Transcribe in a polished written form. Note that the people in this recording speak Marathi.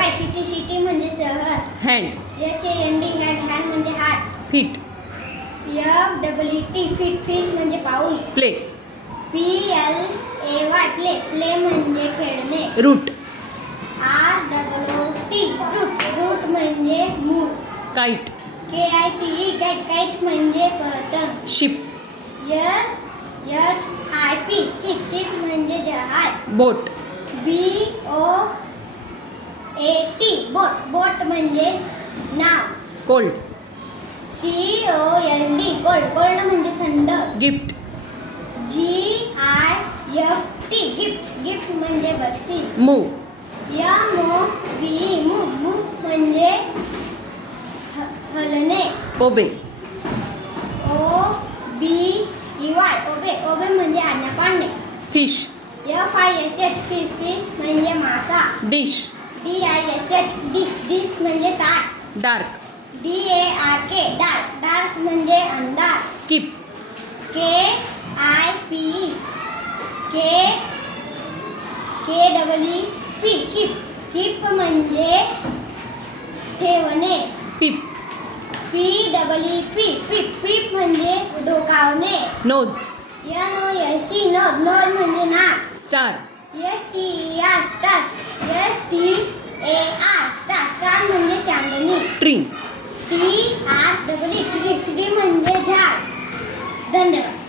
SITY सिटी म्हणजे शहर. हँड. HAND हँड म्हणजे हात. फीट. FEET फीट म्हणजे पाऊल. प्ले. PLAY प्ले म्हणजे खेळणे. रूट. ROOT रूट म्हणजे मूळ. काईट. KITE काईट म्हणजे पतंग. शिप. SHIP शिप म्हणजे जहाज. बोट. BOAT बोट म्हणजे नाव. कोल्ड. कोल्ड म्हणजे थंड. गिफ्ट. गिफ्ट म्हणजे बक्षीस. मूव. मूव म्हणजे हलणे. ओबे. ओबे म्हणजे आज्ञा पाळणे. फिश. फिश म्हणजे मासा. डिश. डिश म्हणजे ताट. डार्क. डार्क म्हणजे अंधार. किप. कीप म्हणजे ठेवणे. पिप. पीप म्हणजे डोकावणे. नोज. नोज म्हणजे नाक. स्टार. स्टार म्हणजे चांदणी. ट्री. ट्री म्हणजे झाड. धन्यवाद.